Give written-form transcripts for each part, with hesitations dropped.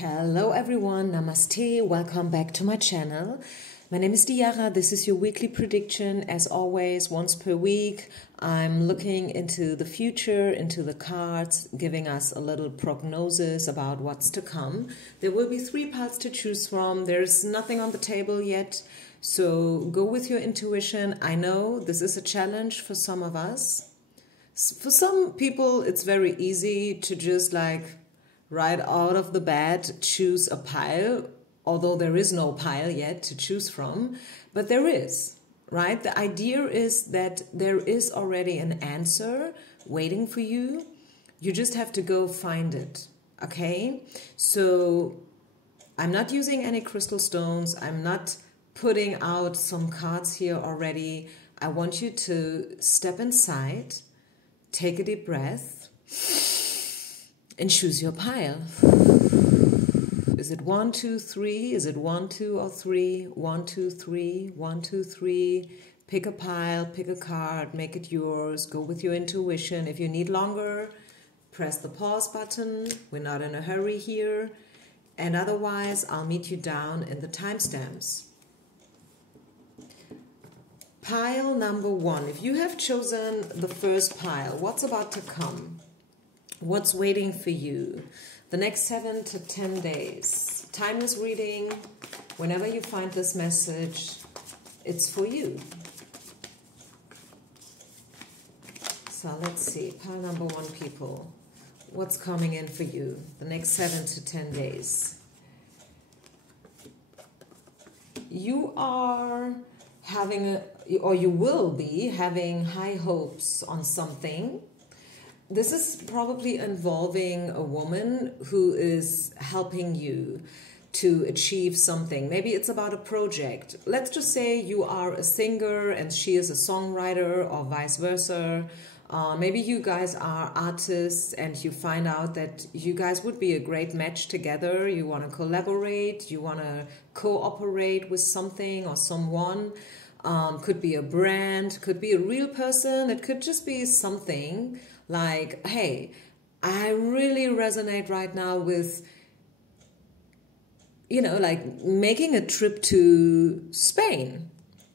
Hello everyone, namaste, welcome back to my channel. My name is Diara, this is your weekly prediction. As always, once per week, I'm looking into the future, into the cards, giving us a little prognosis about what's to come. There will be 3 parts to choose from. There's nothing on the table yet, so go with your intuition. I know this is a challenge for some of us. For some people, it's very easy to just right out of the bat choose a pile, although there is no pile yet to choose from, but there is, right? The idea is that there is already an answer waiting for you. You just have to go find it, okay? So I'm not using any crystal stones. I'm not putting out some cards here already. I want you to step inside, take a deep breath, and choose your pile. Is it 1, 2, 3? Is it 1, 2, or 3? 1, 2, 3, 1, 2, 3. Pick a pile, pick a card, make it yours. Go with your intuition. If you need longer, press the pause button. We're not in a hurry here. And otherwise, I'll meet you down in the timestamps. Pile number 1. If you have chosen the first pile, what's about to come? What's waiting for you? The next 7 to 10 days. Timeless reading. Whenever you find this message, it's for you. So let's see. Pile number 1, people. What's coming in for you? The next 7 to 10 days. You are having you will be having high hopes on something. This is probably involving a woman who is helping you to achieve something. Maybe it's about a project. Let's just say you are a singer and she is a songwriter, or vice versa. Maybe you guys are artists and you find out that you guys would be a great match together. You want to collaborate, you want to cooperate with something or someone. Could be a brand, could be a real person. It could just be something like, hey, I really resonate right now with, making a trip to Spain.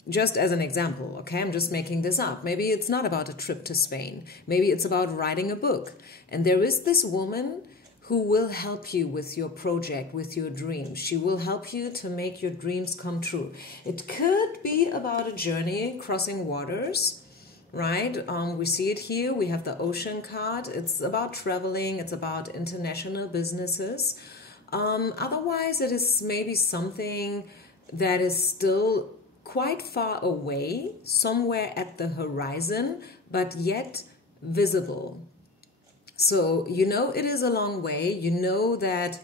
Just as an example, okay? I'm just making this up. Maybe it's not about a trip to Spain. Maybe it's about writing a book. And there is this woman who will help you with your project, with your dreams. She will help you to make your dreams come true. It could be about a journey crossing waters, right? We see it here. We have the ocean card. It's about traveling. It's about international businesses. Otherwise, it is maybe something that is still quite far away, somewhere at the horizon, but yet visible. So you know it is a long way. You know that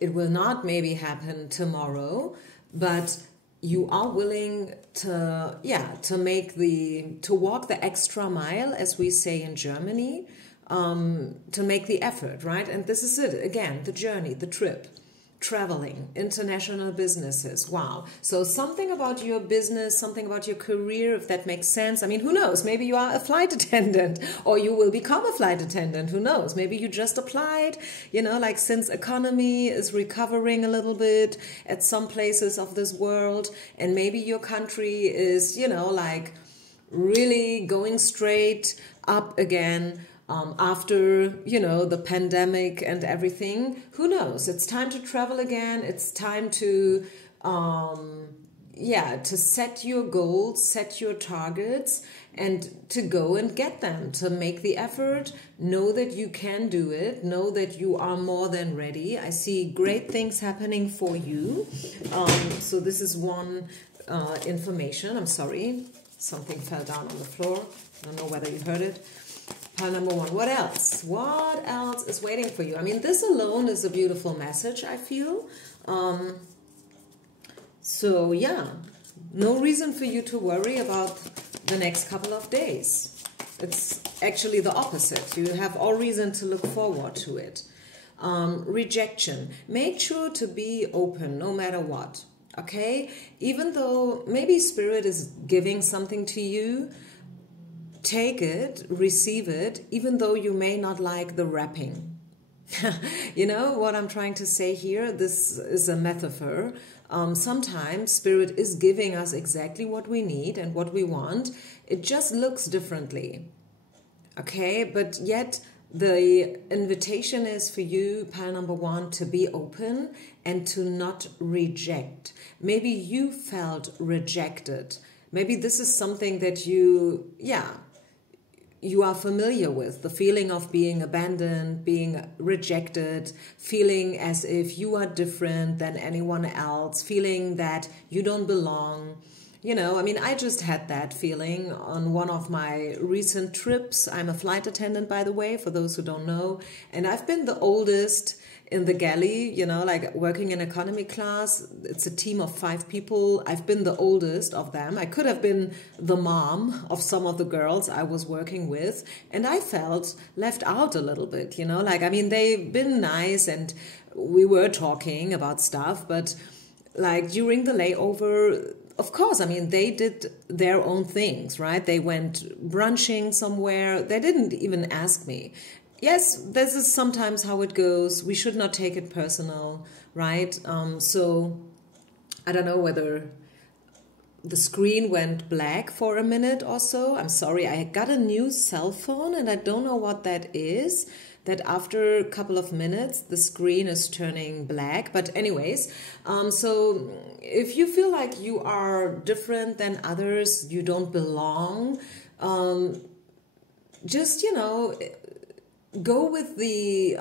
it will not maybe happen tomorrow, but you are willing to walk the extra mile, as we say in Germany, to make the effort, right? And this is it again: the journey, the trip. Traveling, international businesses. Wow. So something about your business, something about your career, if that makes sense. I mean, who knows? Maybe you are a flight attendant, or you will become a flight attendant. Who knows? Maybe you just applied, since economy is recovering a little bit at some places of this world, and maybe your country is, really going straight up again. After, the pandemic and everything, who knows? It's time to travel again. It's time to, to set your goals, set your targets, and to go and get them, to make the effort. Know that you can do it. Know that you are more than ready. I see great things happening for you. So this is one information. I'm sorry. Something fell down on the floor. I don't know whether you heard it. Pile number 1. What else? What else is waiting for you? I mean, this alone is a beautiful message, I feel. So, yeah, no reason for you to worry about the next couple of days. It's actually the opposite. You have all reason to look forward to it. Rejection. Make sure to be open no matter what, okay? Even though maybe Spirit is giving something to you, take it, receive it, even though you may not like the wrapping. You know what I'm trying to say here? This is a metaphor. Sometimes Spirit is giving us exactly what we need and what we want. It just looks differently. Okay, but yet the invitation is for you, pile number one, to be open and to not reject. Maybe you felt rejected. Maybe this is something that you are familiar with, the feeling of being abandoned, being rejected, feeling as if you are different than anyone else, feeling that you don't belong. You know, I mean, I just had that feeling on one of my recent trips. I'm a flight attendant, by the way, for those who don't know. And I've been the oldest in the galley, you know, like working in economy class. It's a team of 5 people. I've been the oldest of them. I could have been the mom of some of the girls I was working with. And I felt left out a little bit, you know, like, I mean, they've been nice and we were talking about stuff, but like during the layover, of course, I mean, they did their own things, right? They went brunching somewhere. They didn't even ask me. Yes, this is sometimes how it goes. We should not take it personal, right? So I don't know whether the screen went black for a minute or so. I'm sorry, I got a new cell phone and I don't know what that is. That after a couple of minutes, the screen is turning black. But anyways, so if you feel like you are different than others, you don't belong, just, you know, go with the,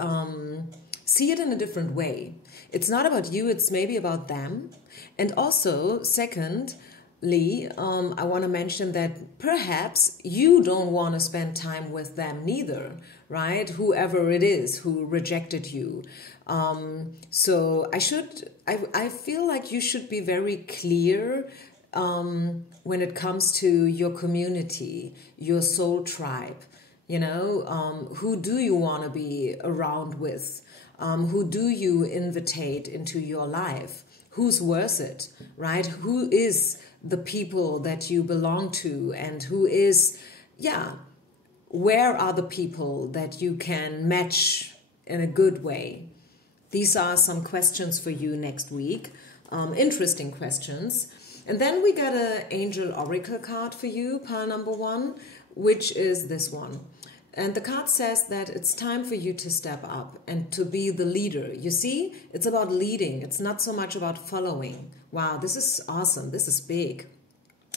see it in a different way. It's not about you, it's maybe about them. And also, secondly, I want to mention that perhaps you don't want to spend time with them neither, right? Whoever it is who rejected you. So I feel like you should be very clear when it comes to your community, your soul tribe. You know, who do you want to be around with? Who do you invitate into your life? Who's worth it, right? Who is the people that you belong to, and who is, where are the people that you can match in a good way? These are some questions for you next week, interesting questions. And then we got an angel oracle card for you, pile number one, which is this one. And the card says that it's time for you to step up and to be the leader. You see, it's about leading. It's not so much about following. Wow, this is awesome. This is big.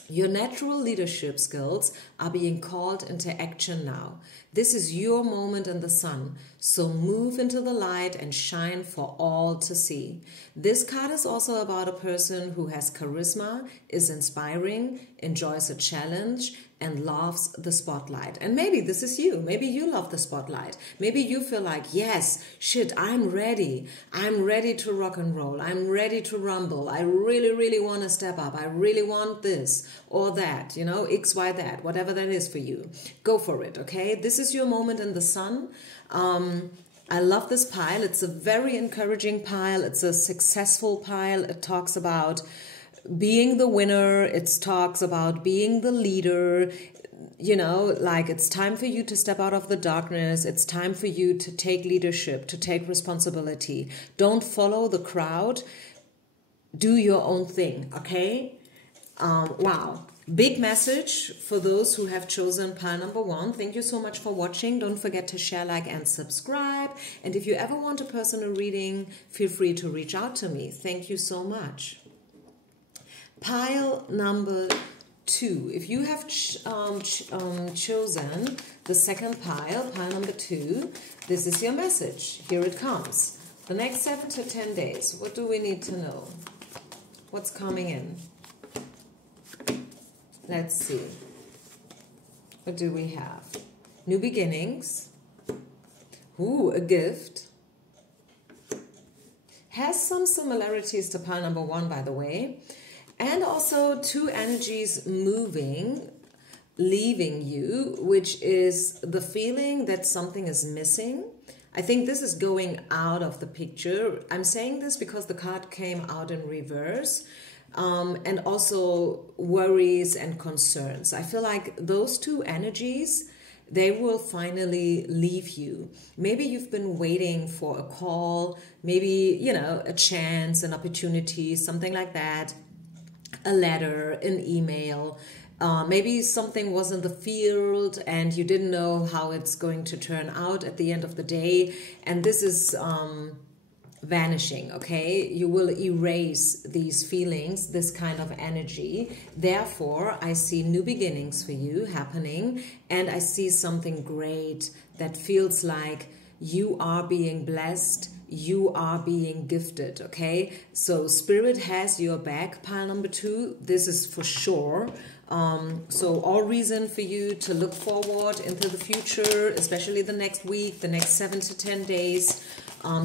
Your natural leadership skills are being called into action now. This is your moment in the sun. So move into the light and shine for all to see. This card is also about a person who has charisma, is inspiring, enjoys a challenge, and loves the spotlight. And maybe this is you. Maybe you love the spotlight. Maybe you feel like, yes, shit, I'm ready. I'm ready to rock and roll. I'm ready to rumble. I really, really want to step up. I really want this or that, you know, X, Y, that, whatever that is for you. Go for it, okay? This is your moment in the sun. I love this pile. It's a very encouraging pile. It's a successful pile. It talks about being the winner. It talks about being the leader. You know, like it's time for you to step out of the darkness. It's time for you to take leadership, to take responsibility. Don't follow the crowd. Do your own thing, okay? Wow. Big message for those who have chosen pile number one. Thank you so much for watching. Don't forget to share, like, and subscribe. And if you ever want a personal reading, feel free to reach out to me. Thank you so much. Pile number two. If you have chosen the second pile, pile number two, this is your message. Here it comes. The next 7 to 10 days. What do we need to know? What's coming in? Let's see. What do we have? New beginnings. Ooh, a gift. Has some similarities to pile number one, by the way. And also 2 energies moving, leaving you, which is the feeling that something is missing. I think this is going out of the picture. I'm saying this because the card came out in reverse. And also worries and concerns. I feel like those 2 energies they will finally leave you. Maybe you've been waiting for a call, maybe, you know, a chance, an opportunity, something like that, a letter, an email. Maybe something was in the field and you didn't know how it's going to turn out at the end of the day. And this is vanishing, okay? You will erase these feelings, this kind of energy. Therefore, I see new beginnings for you happening, and I see something great that feels like you are being blessed, you are being gifted, okay? So Spirit has your back, pile number 2. This is for sure. So all reason for you to look forward into the future, especially the next week, the next 7 to 10 days.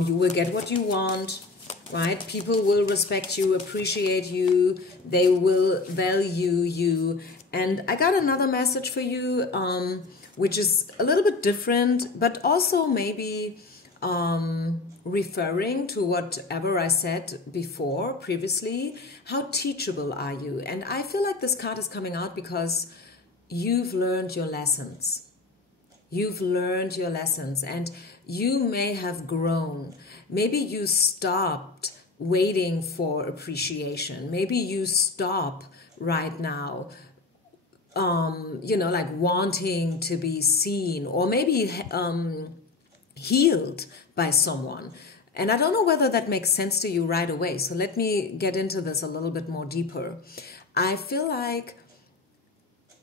You will get what you want, right? People will respect you, appreciate you. They will value you. And I got another message for you, which is a little bit different, but also maybe referring to whatever I said before, previously. How teachable are you? And I feel like this card is coming out because you've learned your lessons. You've learned your lessons, and you may have grown. Maybe you stopped waiting for appreciation. Maybe you stop right now, you know, like wanting to be seen, or maybe healed by someone. And I don't know whether that makes sense to you right away. So let me get into this a little bit more deeper. I feel like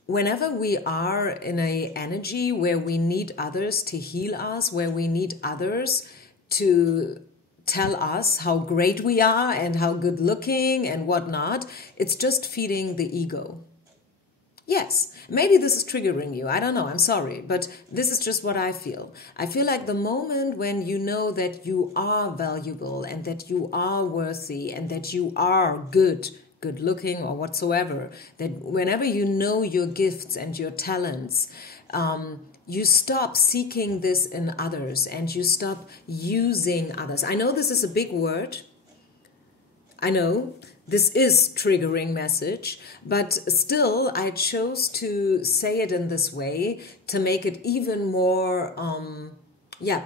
whenever we are in an energy where we need others to heal us, where we need others to tell us how great we are and how good looking and whatnot, it's just feeding the ego. Yes, maybe this is triggering you. I don't know. I'm sorry. But this is just what I feel. I feel like the moment when you know that you are valuable and that you are worthy and that you are good looking or whatsoever, that whenever you know your gifts and your talents, you stop seeking this in others and you stop using others. I know this is a big word. I know this is triggering message, but still I chose to say it in this way to make it even more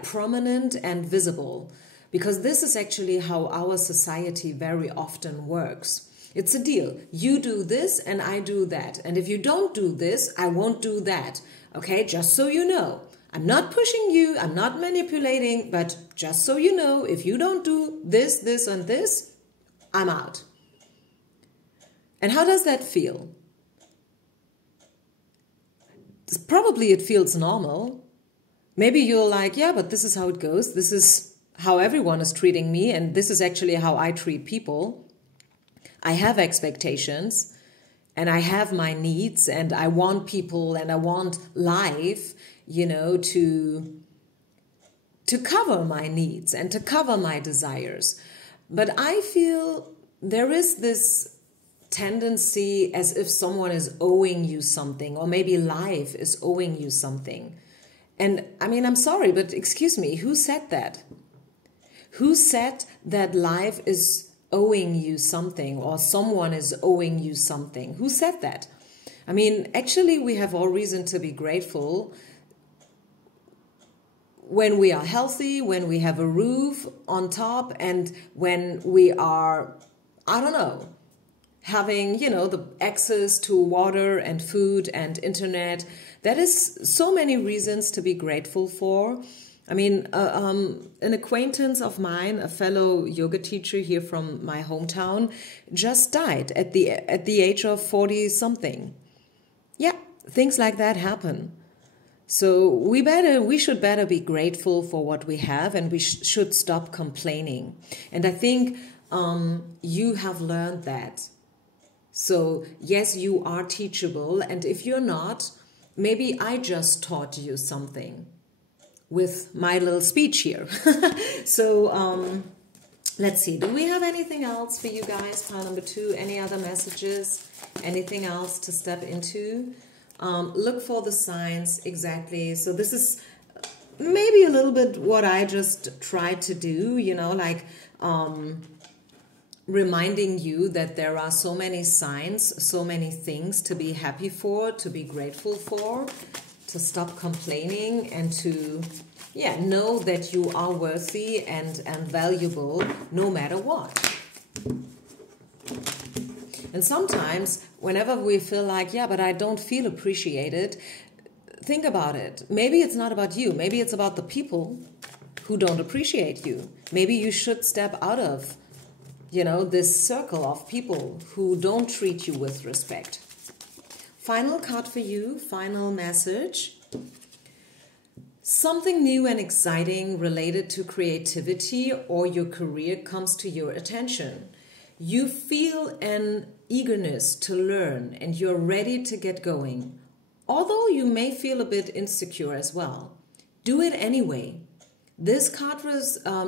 prominent and visible, because this is actually how our society very often works. It's a deal. You do this and I do that. And if you don't do this, I won't do that. Okay, just so you know. I'm not pushing you, I'm not manipulating, but just so you know, if you don't do this, this, and this, I'm out. And how does that feel? Probably it feels normal. Maybe you're like, yeah, but this is how it goes. This is how everyone is treating me, and this is actually how I treat people. I have expectations, and I have my needs, and I want people, and I want life, you know, to cover my needs and to cover my desires. But I feel there is this tendency as if someone is owing you something, or maybe life is owing you something. And I mean, I'm sorry, but excuse me, who said that? Who said that life is owing you something, or someone is owing you something? Who said that? I mean, actually, we have all reason to be grateful when we are healthy, when we have a roof on top, and when we are, I don't know, having, you know, the access to water and food and internet. That is so many reasons to be grateful for. I mean, an acquaintance of mine, a fellow yoga teacher here from my hometown, just died at the age of 40-something. Yeah, things like that happen. So we should better be grateful for what we have, and we should stop complaining. And I think you have learned that. So yes, you are teachable, and if you're not, maybe I just taught you something with my little speech here. So let's see, do we have anything else for you guys? Pile number 2, any other messages, anything else to step into? Look for the signs, exactly. So this is maybe a little bit what I just tried to do, you know, like reminding you that there are so many signs, so many things to be happy for, to be grateful for, to stop complaining and to, yeah, know that you are worthy and valuable no matter what. And sometimes, whenever we feel like, yeah, but I don't feel appreciated, think about it. Maybe it's not about you. Maybe it's about the people who don't appreciate you. Maybe you should step out of, this circle of people who don't treat you with respect. Final card for you, final message. Something new and exciting related to creativity or your career comes to your attention. You feel an eagerness to learn and you're ready to get going. Although you may feel a bit insecure as well. Do it anyway. This card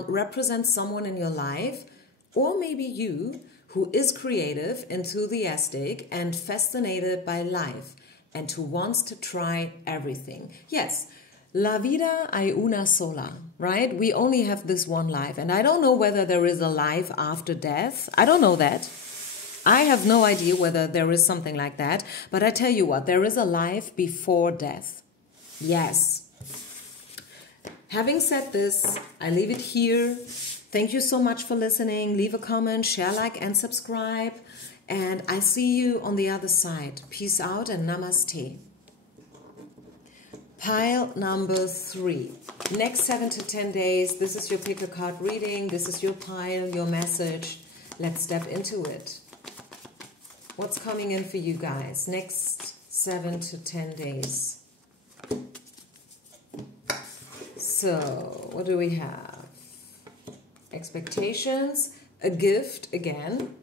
represents someone in your life, or maybe you, who is creative, enthusiastic, and fascinated by life, and who wants to try everything. Yes, la vida hay una sola, right? We only have this one life, and I don't know whether there is a life after death. I don't know that. I have no idea whether there is something like that, but I tell you what, there is a life before death. Yes. Having said this, I leave it here. Thank you so much for listening. Leave a comment, share, like, and subscribe. And I see you on the other side. Peace out and namaste. Pile number 3. Next 7 to 10 days, this is your pick a card reading. This is your pile, your message. Let's step into it. What's coming in for you guys? Next 7 to 10 days. So, what do we have? Expectations, a gift again,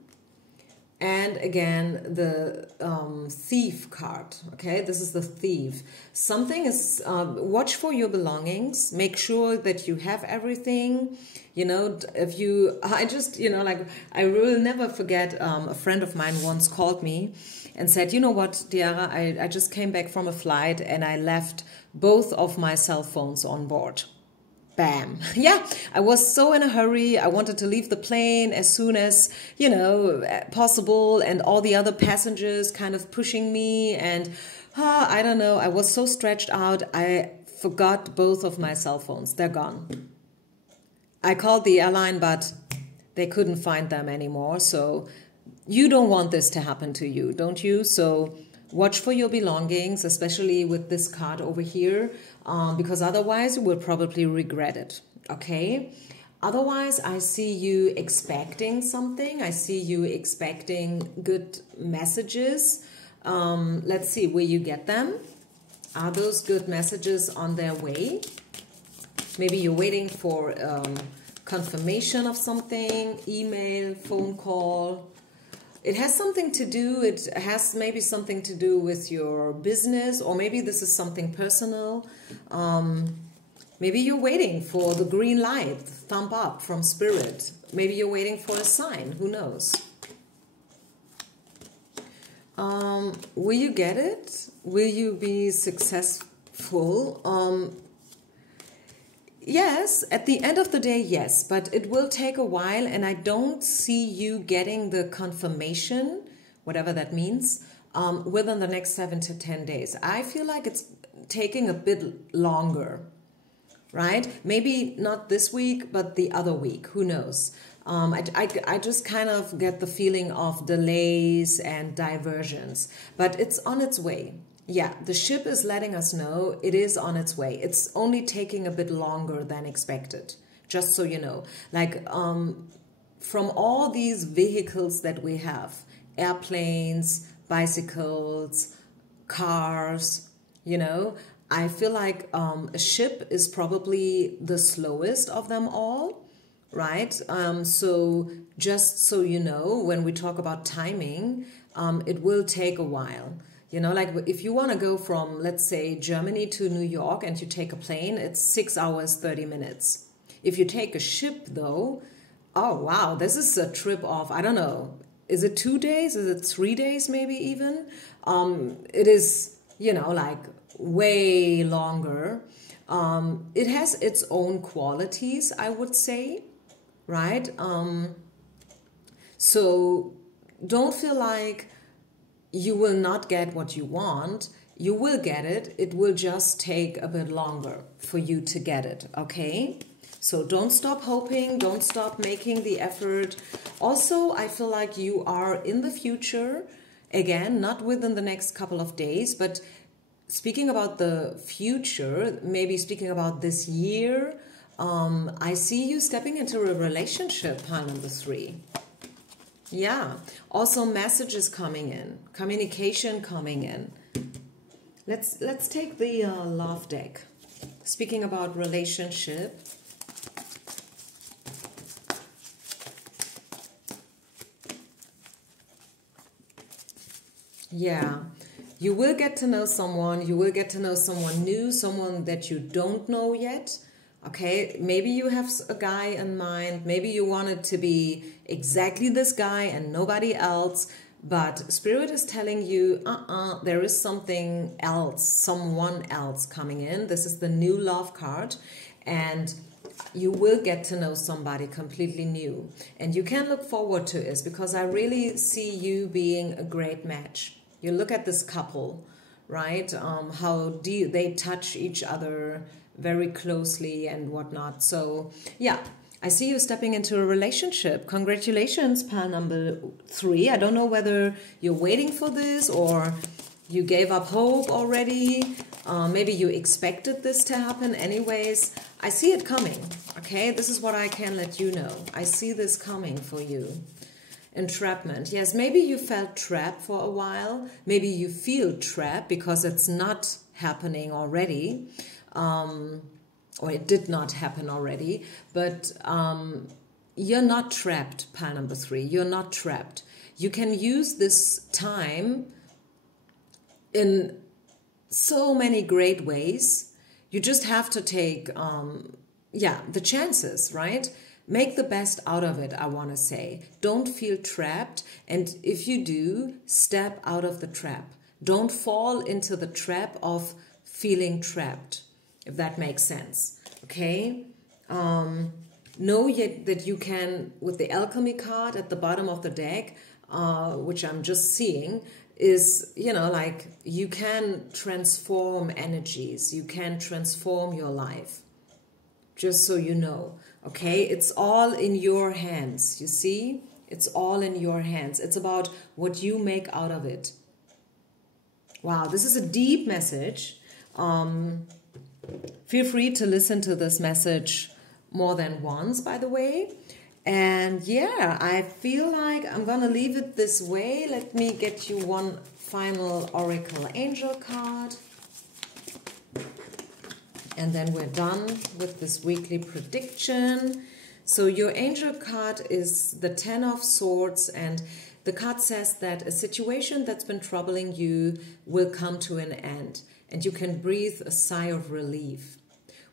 and again the thief card. Okay, this is the thief. Something is, watch for your belongings, make sure that you have everything. If you, I will never forget, a friend of mine once called me and said, you know what, Diara, I just came back from a flight and I left both of my cell phones on board. Bam. Yeah, I was so in a hurry. I wanted to leave the plane as soon as, possible, and all the other passengers kind of pushing me. And I don't know, I was so stretched out. I forgot both of my cell phones. They're gone. I called the airline, but they couldn't find them anymore. So you don't want this to happen to you, don't you? So watch for your belongings, especially with this card over here, because otherwise you will probably regret it, okay? Otherwise, I see you expecting something. I see you expecting good messages. Let's see, will you get them? Are those good messages on their way? Maybe you're waiting for confirmation of something, email, phone call. It has something to do, it has maybe something to do with your business, or maybe this is something personal. Maybe you're waiting for the green light, thumb up from spirit. Maybe you're waiting for a sign, who knows? Will you get it? Will you be successful? Yes, at the end of the day, yes, but it will take a while, and I don't see you getting the confirmation, whatever that means, within the next 7 to 10 days. I feel like it's taking a bit longer, right? Maybe not this week, but the other week, who knows? I just kind of get the feeling of delays and diversions, but it's on its way. Yeah, the ship is letting us know it is on its way. It's only taking a bit longer than expected, just so you know. Like, from all these vehicles that we have, airplanes, bicycles, cars, I feel like a ship is probably the slowest of them all, right? So just so you know, when we talk about timing, it will take a while. Like if you want to go from, let's say, Germany to New York and you take a plane, it's 6 hours, 30 minutes. If you take a ship, though, oh, wow, this is a trip of, I don't know, is it 2 days? Is it 3 days maybe even? It is, like way longer. It has its own qualities, I would say, right? So don't feel like you will not get what you want. You will get it. It will just take a bit longer for you to get it, okay? So don't stop hoping. Don't stop making the effort. Also, I feel like you are in the future, again, not within the next couple of days, but speaking about the future, maybe speaking about this year, I see you stepping into a relationship, pile number 3. Yeah. Also messages coming in, communication coming in. Let's take the love deck. Speaking about relationship. Yeah. You will get to know someone. You will get to know someone new, someone that you don't know yet. Okay, maybe you have a guy in mind. Maybe you want it to be exactly this guy and nobody else. But Spirit is telling you, there is something else, someone else coming in. This is the new love card. And you will get to know somebody completely new. And you can look forward to it because I really see you being a great match. You look at this couple, right? How they touch each other very closely and whatnot. So, yeah. I see you stepping into a relationship. Congratulations, pile number 3. I don't know whether you're waiting for this or you gave up hope already. Maybe you expected this to happen anyways. I see it coming, okay? This is what I can let you know. I see this coming for you. Entrapment. Yes, maybe you felt trapped for a while. Maybe you feel trapped because it's not happening already. Or it did not happen already, but you're not trapped, pile number 3. You're not trapped. You can use this time in so many great ways. You just have to take, the chances, right? Make the best out of it, I want to say. Don't feel trapped, and if you do, step out of the trap. Don't fall into the trap of feeling trapped, if that makes sense, okay? Know yet that you can, with the alchemy card at the bottom of the deck, which I'm just seeing, is, like you can transform energies. You can transform your life, just so you know, okay? It's all in your hands, you see? It's all in your hands. It's about what you make out of it. Wow, this is a deep message. Feel free to listen to this message more than once, by the way. And yeah, I feel like I'm going to leave it this way. Let me get you one final Oracle Angel card. And then we're done with this weekly prediction. So your angel card is the 10 of Swords, and the card says that a situation that's been troubling you will come to an end, and you can breathe a sigh of relief.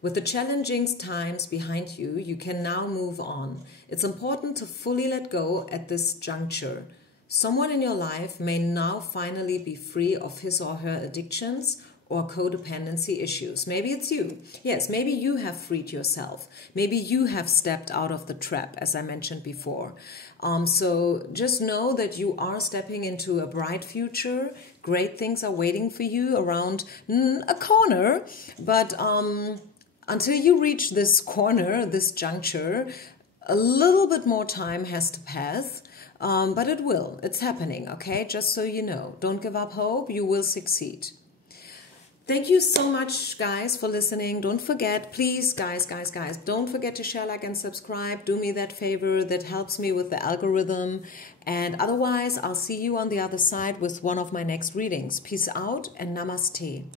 With the challenging times behind you, you can now move on. It's important to fully let go at this juncture. Someone in your life may now finally be free of his or her addictions or codependency issues. Maybe it's you. Yes, maybe you have freed yourself. Maybe you have stepped out of the trap, as I mentioned before. So just know that you are stepping into a bright future. Great things are waiting for you around a corner. But until you reach this corner, this juncture, a little bit more time has to pass. But it will. It's happening, okay? Just so you know. Don't give up hope. You will succeed. Thank you so much, guys, for listening. Don't forget, please, guys, don't forget to share, like, and subscribe. Do me that favor. That helps me with the algorithm. And otherwise, I'll see you on the other side with one of my next readings. Peace out and namaste.